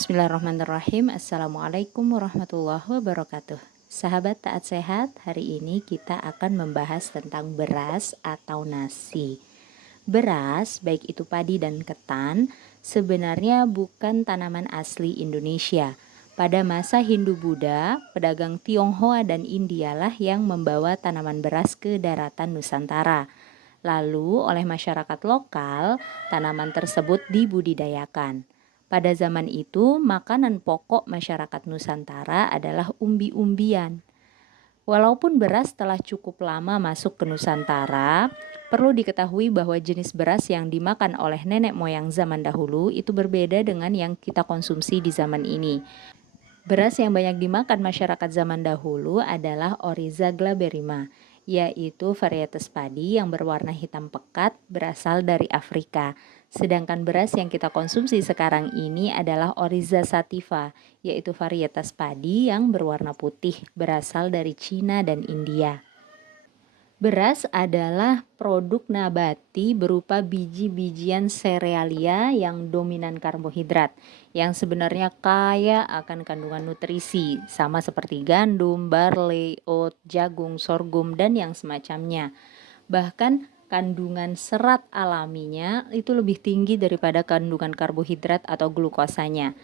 Bismillahirrahmanirrahim. Assalamualaikum warahmatullahi wabarakatuh. Sahabat taat sehat, hari ini kita akan membahas tentang beras atau nasi. Beras, baik itu padi dan ketan, sebenarnya bukan tanaman asli Indonesia. Pada masa Hindu-Buddha, pedagang Tionghoa dan Indialah yang membawa tanaman beras ke daratan Nusantara. Lalu oleh masyarakat lokal, tanaman tersebut dibudidayakan. Pada zaman itu, makanan pokok masyarakat Nusantara adalah umbi-umbian. Walaupun beras telah cukup lama masuk ke Nusantara, perlu diketahui bahwa jenis beras yang dimakan oleh nenek moyang zaman dahulu itu berbeda dengan yang kita konsumsi di zaman ini. Beras yang banyak dimakan masyarakat zaman dahulu adalah Oryza glaberrima, yaitu varietas padi yang berwarna hitam pekat berasal dari Afrika. Sedangkan beras yang kita konsumsi sekarang ini adalah Oryza sativa, yaitu varietas padi yang berwarna putih berasal dari Cina dan India. Beras adalah produk nabati berupa biji-bijian serealia yang dominan karbohidrat, yang sebenarnya kaya akan kandungan nutrisi, sama seperti gandum, barley, oat, jagung, sorghum, dan yang semacamnya. Bahkan kandungan serat alaminya itu lebih tinggi daripada kandungan karbohidrat atau glukosanya.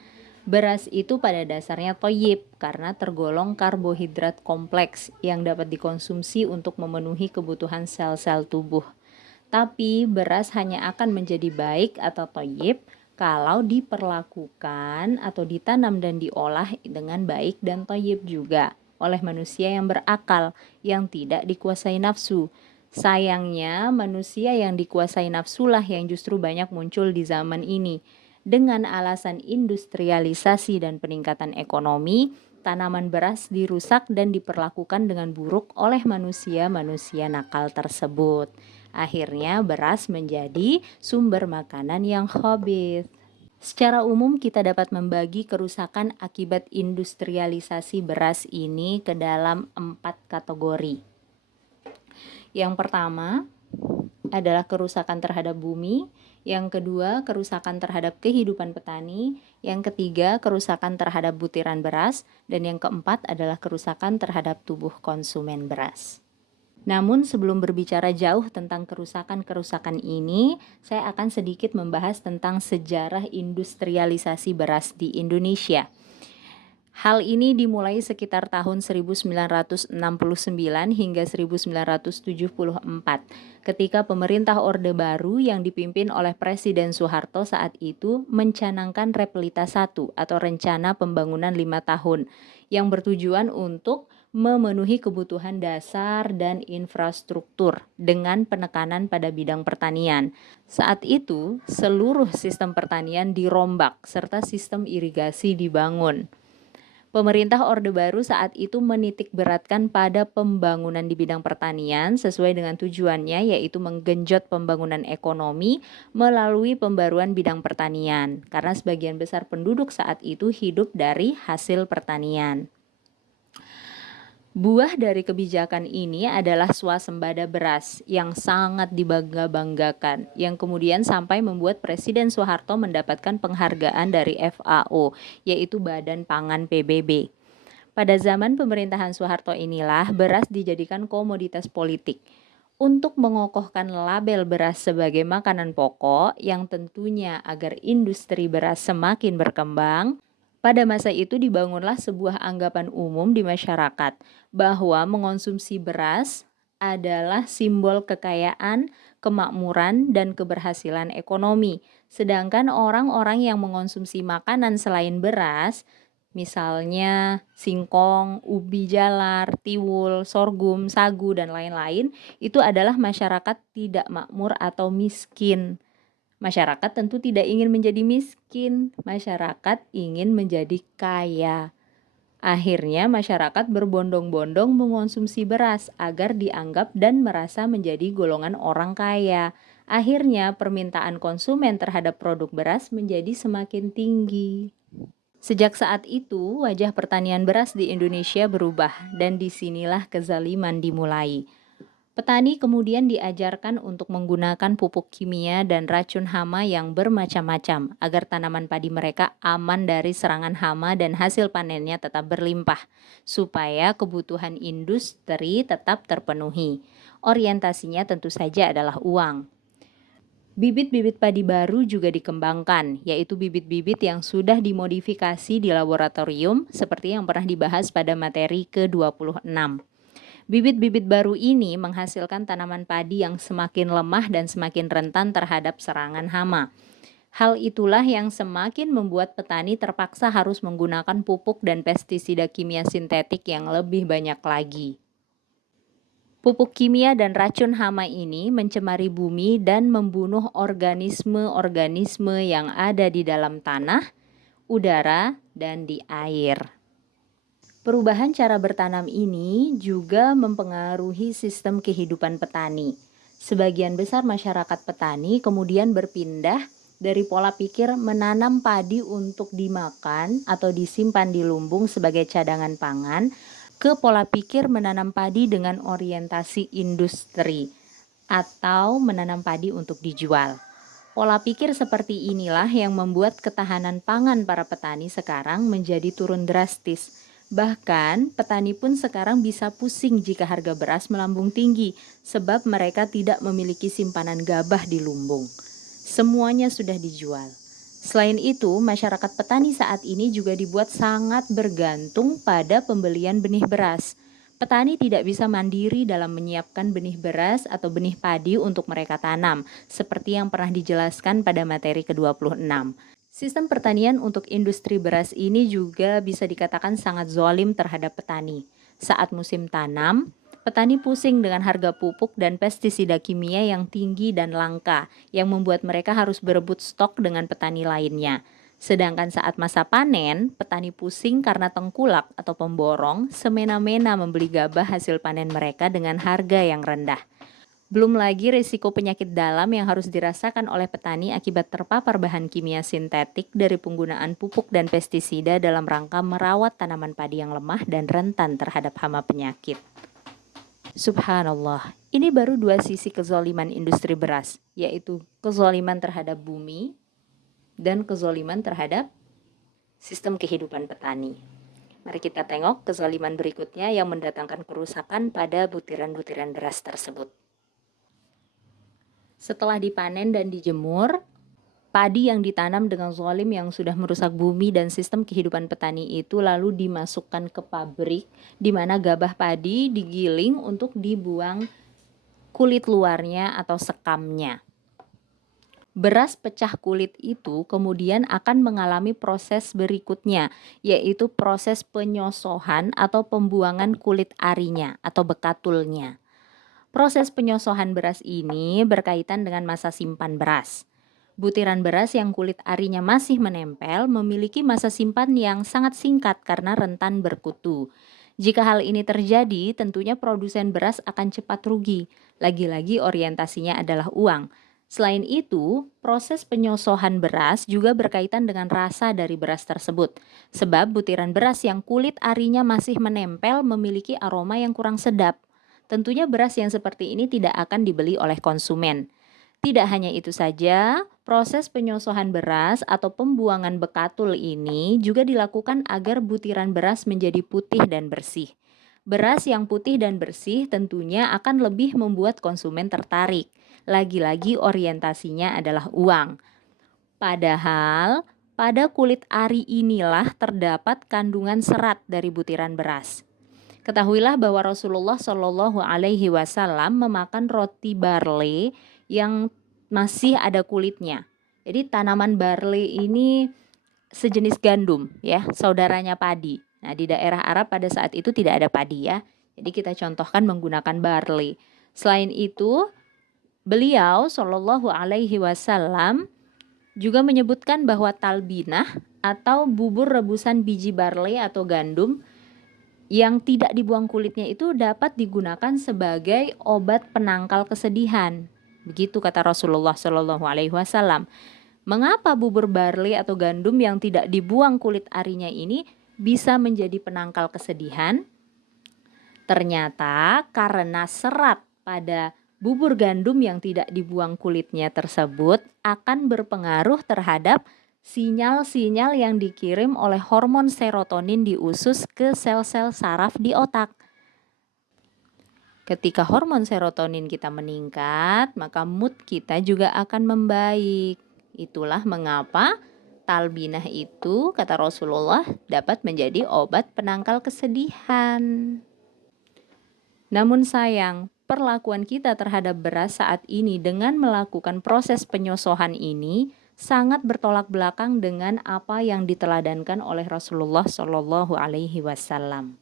Beras itu pada dasarnya toyib karena tergolong karbohidrat kompleks yang dapat dikonsumsi untuk memenuhi kebutuhan sel-sel tubuh. Tapi beras hanya akan menjadi baik atau toyib kalau diperlakukan atau ditanam dan diolah dengan baik dan toyib juga oleh manusia yang berakal, yang tidak dikuasai nafsu. Sayangnya manusia yang dikuasai nafsulah yang justru banyak muncul di zaman ini. Dengan alasan industrialisasi dan peningkatan ekonomi, tanaman beras dirusak dan diperlakukan dengan buruk oleh manusia-manusia nakal tersebut. Akhirnya beras menjadi sumber makanan yang khabith. Secara umum kita dapat membagi kerusakan akibat industrialisasi beras ini ke dalam 4 kategori. Yang pertama adalah kerusakan terhadap bumi, yang kedua kerusakan terhadap kehidupan petani, yang ketiga kerusakan terhadap butiran beras, dan yang keempat adalah kerusakan terhadap tubuh konsumen beras. Namun sebelum berbicara jauh tentang kerusakan-kerusakan ini, saya akan sedikit membahas tentang sejarah industrialisasi beras di Indonesia. Hal ini dimulai sekitar tahun 1969 hingga 1974, ketika pemerintah Orde Baru yang dipimpin oleh Presiden Soeharto saat itu mencanangkan Repelita 1 atau Rencana Pembangunan 5 tahun, yang bertujuan untuk memenuhi kebutuhan dasar dan infrastruktur dengan penekanan pada bidang pertanian. Saat itu, seluruh sistem pertanian dirombak serta sistem irigasi dibangun. Pemerintah Orde Baru saat itu menitik beratkan pada pembangunan di bidang pertanian sesuai dengan tujuannya, yaitu menggenjot pembangunan ekonomi melalui pembaruan bidang pertanian, karena sebagian besar penduduk saat itu hidup dari hasil pertanian. Buah dari kebijakan ini adalah swasembada beras yang sangat dibangga-banggakan, yang kemudian sampai membuat Presiden Soeharto mendapatkan penghargaan dari FAO, yaitu Badan Pangan PBB. Pada zaman pemerintahan Soeharto inilah beras dijadikan komoditas politik untuk mengokohkan label beras sebagai makanan pokok, yang tentunya agar industri beras semakin berkembang. Pada masa itu dibangunlah sebuah anggapan umum di masyarakat bahwa mengonsumsi beras adalah simbol kekayaan, kemakmuran, dan keberhasilan ekonomi. Sedangkan orang-orang yang mengonsumsi makanan selain beras, misalnya singkong, ubi jalar, tiwul, sorghum, sagu, dan lain-lain, itu adalah masyarakat tidak makmur atau miskin. Masyarakat tentu tidak ingin menjadi miskin, masyarakat ingin menjadi kaya. Akhirnya masyarakat berbondong-bondong mengonsumsi beras agar dianggap dan merasa menjadi golongan orang kaya. Akhirnya permintaan konsumen terhadap produk beras menjadi semakin tinggi. Sejak saat itu, wajah pertanian beras di Indonesia berubah dan disinilah kezaliman dimulai. Petani kemudian diajarkan untuk menggunakan pupuk kimia dan racun hama yang bermacam-macam agar tanaman padi mereka aman dari serangan hama dan hasil panennya tetap berlimpah, supaya kebutuhan industri tetap terpenuhi. Orientasinya tentu saja adalah uang. Bibit-bibit padi baru juga dikembangkan, yaitu bibit-bibit yang sudah dimodifikasi di laboratorium seperti yang pernah dibahas pada materi ke-26. Bibit-bibit baru ini menghasilkan tanaman padi yang semakin lemah dan semakin rentan terhadap serangan hama. Hal itulah yang semakin membuat petani terpaksa harus menggunakan pupuk dan pestisida kimia sintetik yang lebih banyak lagi. Pupuk kimia dan racun hama ini mencemari bumi dan membunuh organisme-organisme yang ada di dalam tanah, udara, dan di air. Perubahan cara bertanam ini juga mempengaruhi sistem kehidupan petani. Sebagian besar masyarakat petani kemudian berpindah dari pola pikir menanam padi untuk dimakan atau disimpan di lumbung sebagai cadangan pangan ke pola pikir menanam padi dengan orientasi industri atau menanam padi untuk dijual. Pola pikir seperti inilah yang membuat ketahanan pangan para petani sekarang menjadi turun drastis. Bahkan, petani pun sekarang bisa pusing jika harga beras melambung tinggi, sebab mereka tidak memiliki simpanan gabah di lumbung. Semuanya sudah dijual. Selain itu, masyarakat petani saat ini juga dibuat sangat bergantung pada pembelian benih beras. Petani tidak bisa mandiri dalam menyiapkan benih beras atau benih padi untuk mereka tanam, seperti yang pernah dijelaskan pada materi ke-26. Sistem pertanian untuk industri beras ini juga bisa dikatakan sangat zalim terhadap petani. Saat musim tanam, petani pusing dengan harga pupuk dan pestisida kimia yang tinggi dan langka, yang membuat mereka harus berebut stok dengan petani lainnya. Sedangkan saat masa panen, petani pusing karena tengkulak atau pemborong semena-mena membeli gabah hasil panen mereka dengan harga yang rendah. Belum lagi risiko penyakit dalam yang harus dirasakan oleh petani akibat terpapar bahan kimia sintetik dari penggunaan pupuk dan pestisida dalam rangka merawat tanaman padi yang lemah dan rentan terhadap hama penyakit. Subhanallah, ini baru dua sisi kezoliman industri beras, yaitu kezoliman terhadap bumi dan kezoliman terhadap sistem kehidupan petani. Mari kita tengok kezoliman berikutnya yang mendatangkan kerusakan pada butiran-butiran beras tersebut. Setelah dipanen dan dijemur, padi yang ditanam dengan zalim yang sudah merusak bumi dan sistem kehidupan petani itu lalu dimasukkan ke pabrik di mana gabah padi digiling untuk dibuang kulit luarnya atau sekamnya. Beras pecah kulit itu kemudian akan mengalami proses berikutnya, yaitu proses penyosohan atau pembuangan kulit arinya atau bekatulnya. Proses penyosohan beras ini berkaitan dengan masa simpan beras. Butiran beras yang kulit arinya masih menempel memiliki masa simpan yang sangat singkat karena rentan berkutu. Jika hal ini terjadi, tentunya produsen beras akan cepat rugi. Lagi-lagi orientasinya adalah uang. Selain itu, proses penyosohan beras juga berkaitan dengan rasa dari beras tersebut. Sebab butiran beras yang kulit arinya masih menempel memiliki aroma yang kurang sedap. Tentunya beras yang seperti ini tidak akan dibeli oleh konsumen. Tidak hanya itu saja, proses penyosohan beras atau pembuangan bekatul ini juga dilakukan agar butiran beras menjadi putih dan bersih. Beras yang putih dan bersih tentunya akan lebih membuat konsumen tertarik. Lagi-lagi orientasinya adalah uang. Padahal pada kulit ari inilah terdapat kandungan serat dari butiran beras. Ketahuilah bahwa Rasulullah Shallallahu Alaihi Wasallam memakan roti barley yang masih ada kulitnya. Jadi tanaman barley ini sejenis gandum ya, saudaranya padi. Nah, di daerah Arab pada saat itu tidak ada padi ya. Jadi kita contohkan menggunakan barley. Selain itu, beliau Shallallahu Alaihi Wasallam juga menyebutkan bahwa talbinah atau bubur rebusan biji barley atau gandum yang tidak dibuang kulitnya itu dapat digunakan sebagai obat penangkal kesedihan. Begitu kata Rasulullah Shallallahu Alaihi Wasallam. Mengapa bubur barley atau gandum yang tidak dibuang kulit arinya ini bisa menjadi penangkal kesedihan? Ternyata karena serat pada bubur gandum yang tidak dibuang kulitnya tersebut akan berpengaruh terhadap sinyal-sinyal yang dikirim oleh hormon serotonin di usus ke sel-sel saraf di otak. Ketika hormon serotonin kita meningkat, maka mood kita juga akan membaik. Itulah mengapa talbinah itu, kata Rasulullah, dapat menjadi obat penangkal kesedihan. Namun sayang, perlakuan kita terhadap beras saat ini dengan melakukan proses penyosohan ini sangat bertolak belakang dengan apa yang diteladankan oleh Rasulullah Shallallahu Alaihi Wasallam.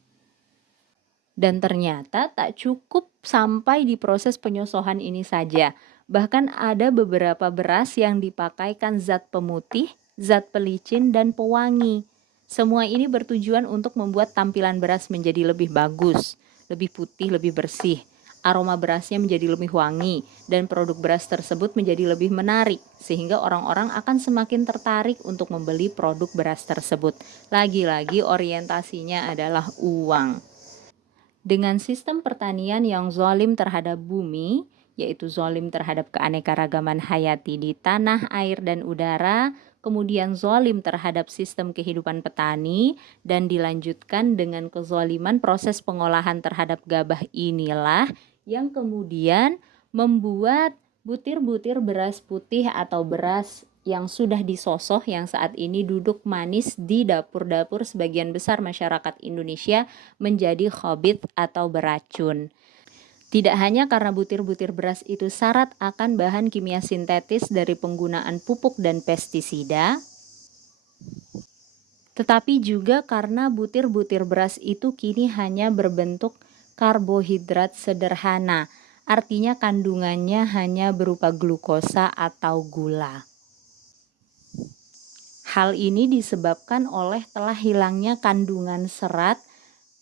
Dan ternyata tak cukup sampai di proses penyosohan ini saja. Bahkan ada beberapa beras yang dipakaikan zat pemutih, zat pelicin, dan pewangi. Semua ini bertujuan untuk membuat tampilan beras menjadi lebih bagus, lebih putih, lebih bersih. Aroma berasnya menjadi lebih wangi dan produk beras tersebut menjadi lebih menarik sehingga orang-orang akan semakin tertarik untuk membeli produk beras tersebut. Lagi-lagi orientasinya adalah uang. Dengan sistem pertanian yang zalim terhadap bumi, yaitu zalim terhadap keanekaragaman hayati di tanah, air, dan udara, kemudian zalim terhadap sistem kehidupan petani, dan dilanjutkan dengan kezaliman proses pengolahan terhadap gabah inilah yang kemudian membuat butir-butir beras putih atau beras yang sudah disosok yang saat ini duduk manis di dapur-dapur sebagian besar masyarakat Indonesia menjadi khabith atau beracun. Tidak hanya karena butir-butir beras itu syarat akan bahan kimia sintetis dari penggunaan pupuk dan pestisida, tetapi juga karena butir-butir beras itu kini hanya berbentuk karbohidrat sederhana, artinya kandungannya hanya berupa glukosa atau gula. Hal ini disebabkan oleh telah hilangnya kandungan serat,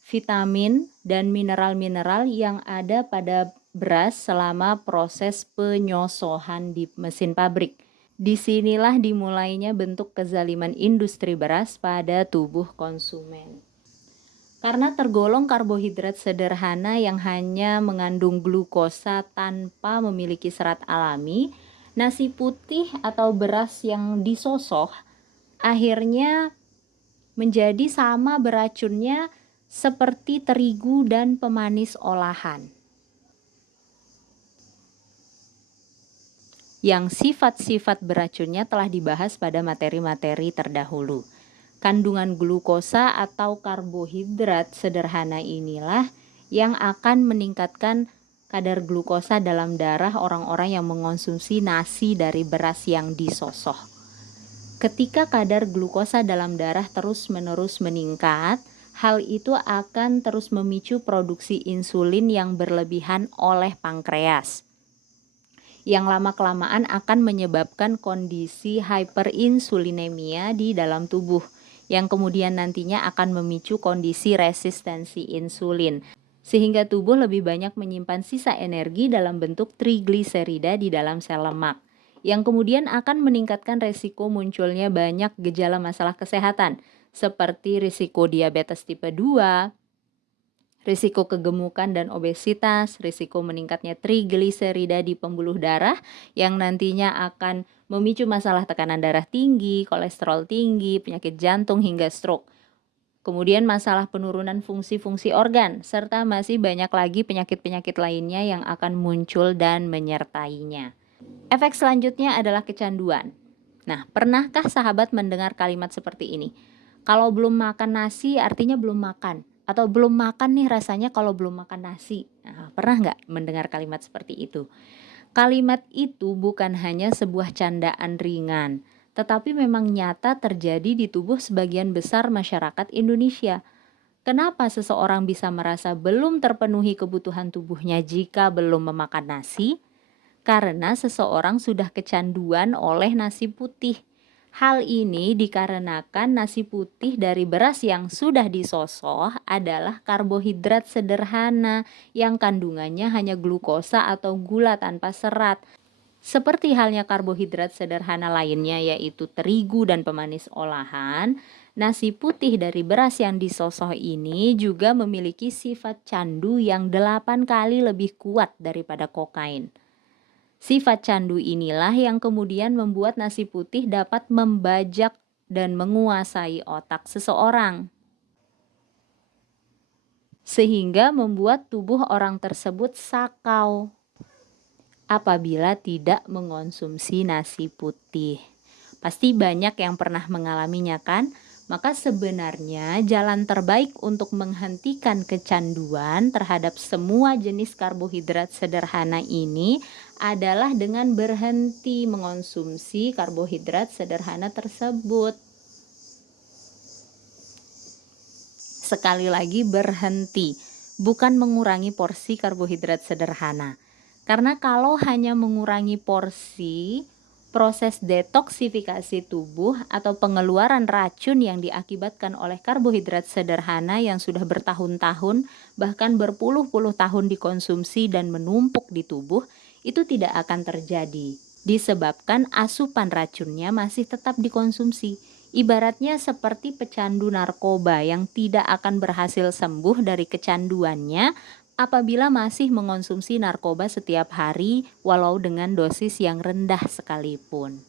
vitamin, dan mineral-mineral yang ada pada beras selama proses penyosohan di mesin pabrik. Disinilah dimulainya bentuk kezaliman industri beras pada tubuh konsumen. Karena tergolong karbohidrat sederhana yang hanya mengandung glukosa tanpa memiliki serat alami, nasi putih atau beras yang disosok akhirnya menjadi sama beracunnya seperti terigu dan pemanis olahan. Yang sifat-sifat beracunnya telah dibahas pada materi-materi terdahulu. Kandungan glukosa atau karbohidrat sederhana inilah yang akan meningkatkan kadar glukosa dalam darah orang-orang yang mengonsumsi nasi dari beras yang disosok. Ketika kadar glukosa dalam darah terus-menerus meningkat, hal itu akan terus memicu produksi insulin yang berlebihan oleh pankreas, yang lama-kelamaan akan menyebabkan kondisi hyperinsulinemia di dalam tubuh, yang kemudian nantinya akan memicu kondisi resistensi insulin, sehingga tubuh lebih banyak menyimpan sisa energi dalam bentuk trigliserida di dalam sel lemak, yang kemudian akan meningkatkan resiko munculnya banyak gejala masalah kesehatan, seperti risiko diabetes tipe 2, risiko kegemukan dan obesitas, risiko meningkatnya trigliserida di pembuluh darah yang nantinya akan memicu masalah tekanan darah tinggi, kolesterol tinggi, penyakit jantung hingga stroke. Kemudian masalah penurunan fungsi-fungsi organ, serta masih banyak lagi penyakit-penyakit lainnya yang akan muncul dan menyertainya. Efek selanjutnya adalah kecanduan. Nah, pernahkah sahabat mendengar kalimat seperti ini? Kalau belum makan nasi artinya belum makan. Atau belum makan nih rasanya kalau belum makan nasi. Nah, pernah nggak mendengar kalimat seperti itu? Kalimat itu bukan hanya sebuah candaan ringan, tetapi memang nyata terjadi di tubuh sebagian besar masyarakat Indonesia. Kenapa seseorang bisa merasa belum terpenuhi kebutuhan tubuhnya jika belum memakan nasi? Karena seseorang sudah kecanduan oleh nasi putih. Hal ini dikarenakan nasi putih dari beras yang sudah disosok adalah karbohidrat sederhana yang kandungannya hanya glukosa atau gula tanpa serat. Seperti halnya karbohidrat sederhana lainnya yaitu terigu dan pemanis olahan, Nasi putih dari beras yang disosoh ini juga memiliki sifat candu yang 8 kali lebih kuat daripada kokain. Sifat candu inilah yang kemudian membuat nasi putih dapat membajak dan menguasai otak seseorang, sehingga membuat tubuh orang tersebut sakau apabila tidak mengonsumsi nasi putih. Pasti banyak yang pernah mengalaminya kan? Maka sebenarnya jalan terbaik untuk menghentikan kecanduan terhadap semua jenis karbohidrat sederhana ini adalah dengan berhenti mengonsumsi karbohidrat sederhana tersebut. Sekali lagi berhenti, bukan mengurangi porsi karbohidrat sederhana. Karena kalau hanya mengurangi porsi, proses detoksifikasi tubuh atau pengeluaran racun yang diakibatkan oleh karbohidrat sederhana yang sudah bertahun-tahun bahkan berpuluh-puluh tahun dikonsumsi dan menumpuk di tubuh itu tidak akan terjadi disebabkan asupan racunnya masih tetap dikonsumsi. Ibaratnya seperti pecandu narkoba yang tidak akan berhasil sembuh dari kecanduannya apabila masih mengonsumsi narkoba setiap hari walau dengan dosis yang rendah sekalipun.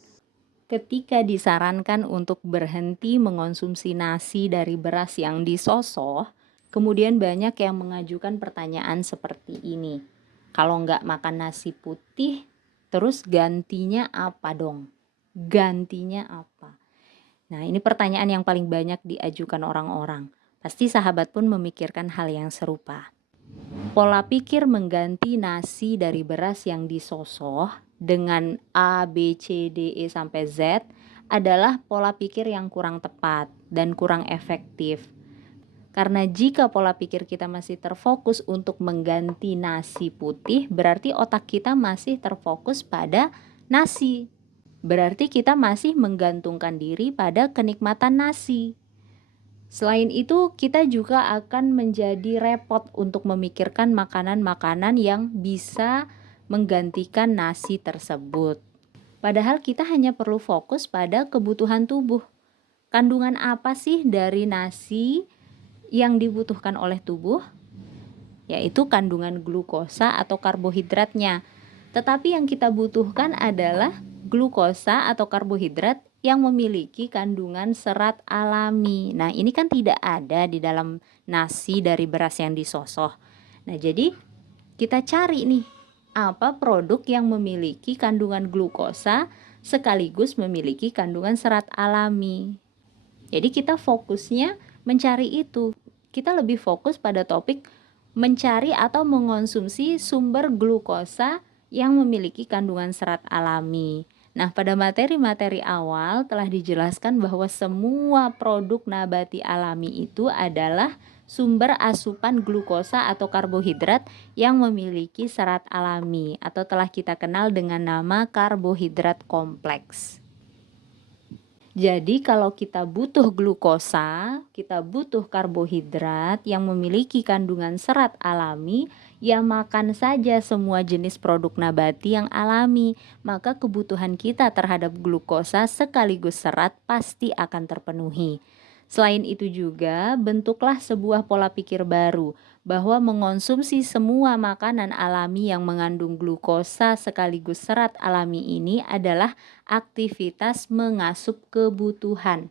Ketika disarankan untuk berhenti mengonsumsi nasi dari beras yang disosoh, kemudian banyak yang mengajukan pertanyaan seperti ini. Kalau nggak makan nasi putih, terus gantinya apa dong? Gantinya apa? Nah, ini pertanyaan yang paling banyak diajukan orang-orang. Pasti sahabat pun memikirkan hal yang serupa. Pola pikir mengganti nasi dari beras yang disosoh dengan A, B, C, D, E sampai Z adalah pola pikir yang kurang tepat dan kurang efektif. Karena jika pola pikir kita masih terfokus untuk mengganti nasi putih, berarti otak kita masih terfokus pada nasi. Berarti kita masih menggantungkan diri pada kenikmatan nasi. Selain itu, kita juga akan menjadi repot untuk memikirkan makanan-makanan yang bisa menggantikan nasi tersebut. Padahal kita hanya perlu fokus pada kebutuhan tubuh. Kandungan apa sih dari nasi yang dibutuhkan oleh tubuh? Yaitu kandungan glukosa atau karbohidratnya. Tetapi yang kita butuhkan adalah glukosa atau karbohidrat yang memiliki kandungan serat alami. Nah, ini kan tidak ada di dalam nasi dari beras yang disosoh. Nah, jadi kita cari nih apa produk yang memiliki kandungan glukosa sekaligus memiliki kandungan serat alami. Jadi kita fokusnya mencari itu. Kita lebih fokus pada topik mencari atau mengonsumsi sumber glukosa yang memiliki kandungan serat alami. Nah, pada materi-materi awal telah dijelaskan bahwa semua produk nabati alami itu adalah sumber asupan glukosa atau karbohidrat yang memiliki serat alami atau telah kita kenal dengan nama karbohidrat kompleks. Jadi kalau kita butuh glukosa, kita butuh karbohidrat yang memiliki kandungan serat alami, ya makan saja semua jenis produk nabati yang alami. Maka kebutuhan kita terhadap glukosa sekaligus serat pasti akan terpenuhi. Selain itu juga, bentuklah sebuah pola pikir baru bahwa mengonsumsi semua makanan alami yang mengandung glukosa sekaligus serat alami ini adalah aktivitas mengasup kebutuhan,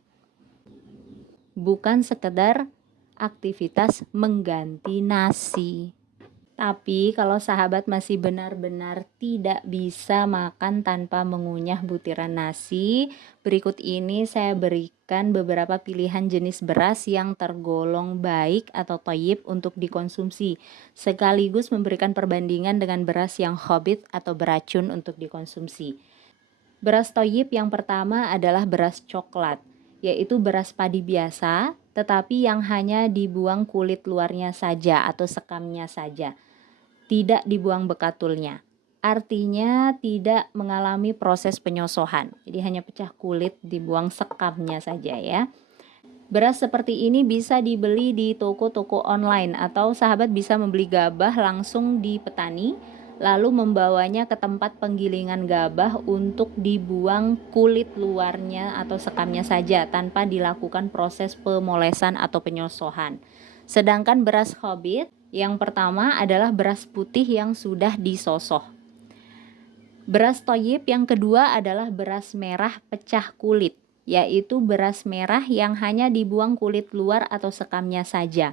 bukan sekedar aktivitas mengganti nasi. Tapi kalau sahabat masih benar-benar tidak bisa makan tanpa mengunyah butiran nasi, berikut ini saya berikan beberapa pilihan jenis beras yang tergolong baik atau thayyib untuk dikonsumsi, sekaligus memberikan perbandingan dengan beras yang khabith atau beracun untuk dikonsumsi. Beras thayyib yang pertama adalah beras coklat, yaitu beras padi biasa, tetapi yang hanya dibuang kulit luarnya saja atau sekamnya saja. Tidak dibuang bekatulnya. Artinya tidak mengalami proses penyosohan. Jadi hanya pecah kulit, dibuang sekamnya saja ya. Beras seperti ini bisa dibeli di toko-toko online atau sahabat bisa membeli gabah langsung di petani, lalu membawanya ke tempat penggilingan gabah untuk dibuang kulit luarnya atau sekamnya saja tanpa dilakukan proses pemolesan atau penyosohan. Sedangkan beras khabith yang pertama adalah beras putih yang sudah disosoh. Beras toyib yang kedua adalah beras merah pecah kulit, yaitu beras merah yang hanya dibuang kulit luar atau sekamnya saja.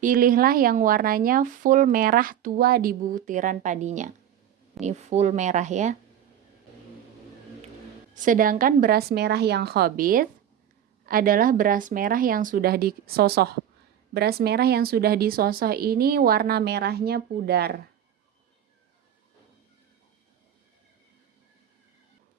Pilihlah yang warnanya full merah tua di butiran padinya. Ini full merah ya. Sedangkan beras merah yang khabith adalah beras merah yang sudah disosoh. Beras merah yang sudah disosoh ini warna merahnya pudar.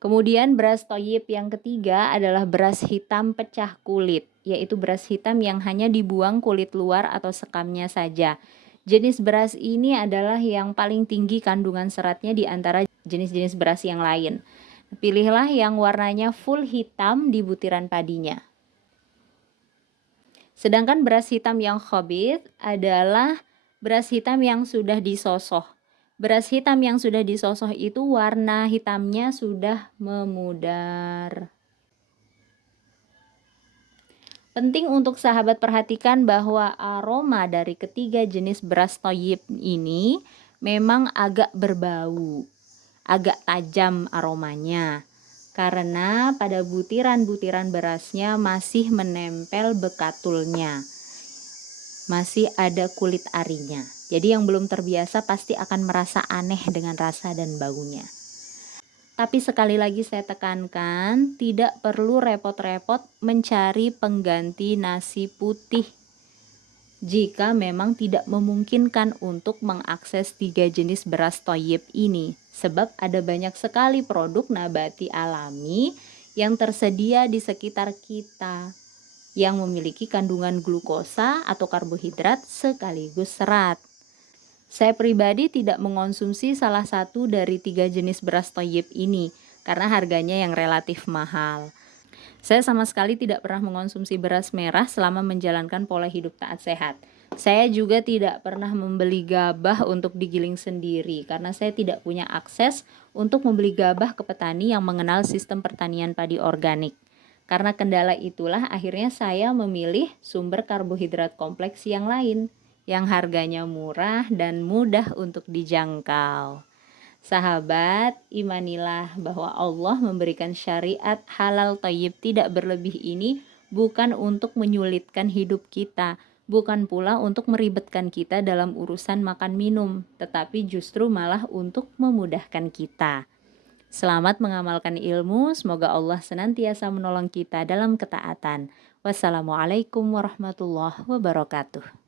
Kemudian beras toyib yang ketiga adalah beras hitam pecah kulit, yaitu beras hitam yang hanya dibuang kulit luar atau sekamnya saja. Jenis beras ini adalah yang paling tinggi kandungan seratnya di antara jenis-jenis beras yang lain. Pilihlah yang warnanya full hitam di butiran padinya. Sedangkan beras hitam yang khabith adalah beras hitam yang sudah disosoh. Beras hitam yang sudah disosoh itu warna hitamnya sudah memudar. Penting untuk sahabat perhatikan bahwa aroma dari ketiga jenis beras toyib ini memang agak berbau, agak tajam aromanya. Karena pada butiran-butiran berasnya masih menempel bekatulnya. Masih ada kulit arinya. Jadi yang belum terbiasa pasti akan merasa aneh dengan rasa dan baunya. Tapi sekali lagi saya tekankan, tidak perlu repot-repot mencari pengganti nasi putih jika memang tidak memungkinkan untuk mengakses tiga jenis beras toyib ini. Sebab ada banyak sekali produk nabati alami yang tersedia di sekitar kita yang memiliki kandungan glukosa atau karbohidrat sekaligus serat. Saya pribadi tidak mengonsumsi salah satu dari tiga jenis beras toyib ini karena harganya yang relatif mahal. Saya sama sekali tidak pernah mengonsumsi beras merah selama menjalankan pola hidup taat sehat. Saya juga tidak pernah membeli gabah untuk digiling sendiri karena saya tidak punya akses untuk membeli gabah ke petani yang mengenal sistem pertanian padi organik. Karena kendala itulah akhirnya saya memilih sumber karbohidrat kompleks yang lain yang harganya murah dan mudah untuk dijangkau. Sahabat, imanilah bahwa Allah memberikan syariat halal thayyib tidak berlebih ini bukan untuk menyulitkan hidup kita, bukan pula untuk meribetkan kita dalam urusan makan minum, tetapi justru malah untuk memudahkan kita. Selamat mengamalkan ilmu, semoga Allah senantiasa menolong kita dalam ketaatan. Wassalamualaikum warahmatullahi wabarakatuh.